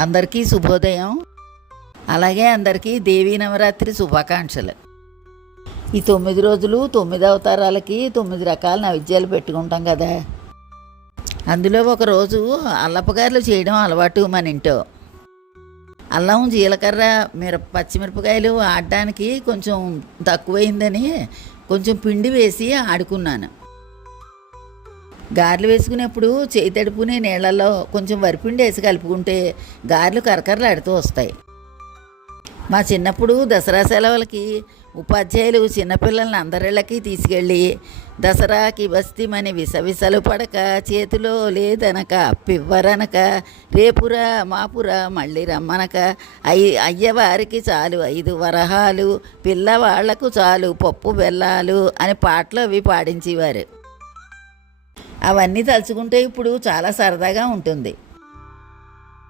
అందరికీ శుభోదయం. అలాగే అందరికీ దేవీ నవరాత్రి శుభాకాంక్షలు. ఈ తొమ్మిది రోజులు తొమ్మిది అవతారాలకి తొమ్మిది రకాల నైవేద్యాలు పెట్టుకుంటాం కదా. అందులో ఒక రోజు అల్లపగారులు చేయడం అలవాటు మన ఇంట్లో. అల్లం జీలకర్ర మిరప పచ్చిమిరపకాయలు ఆడడానికి కొంచెం తక్కువైందని కొంచెం పిండి వేసి ఆడుకున్నాను. గారెలు వేసుకునేప్పుడు చేయి తడుపునే నీళ్ళల్లో కొంచెం వరిపిండి వేసి కలుపుకుంటే గారెలు కరకరలాడుతూ వస్తాయి. మా చిన్నప్పుడు దసరా సెలవులకి ఉపాధ్యాయులు చిన్నపిల్లల్ని అందరిళ్ళకి తీసుకెళ్ళి దసరాకి బస్తీమని విసవిసలు పడక చేతిలో లేదనక పివ్వరనక రేపురా మాపురా మళ్ళీ రమ్మనక అయ్యి అయ్యవారికి చాలు ఐదు వరహాలు పిల్లవాళ్ళకు చాలు పప్పు బెల్లాలు అని పాటలు అవి పాడించేవారు. అవన్నీ తలుచుకుంటే ఇప్పుడు చాలా సరదాగా ఉంటుంది.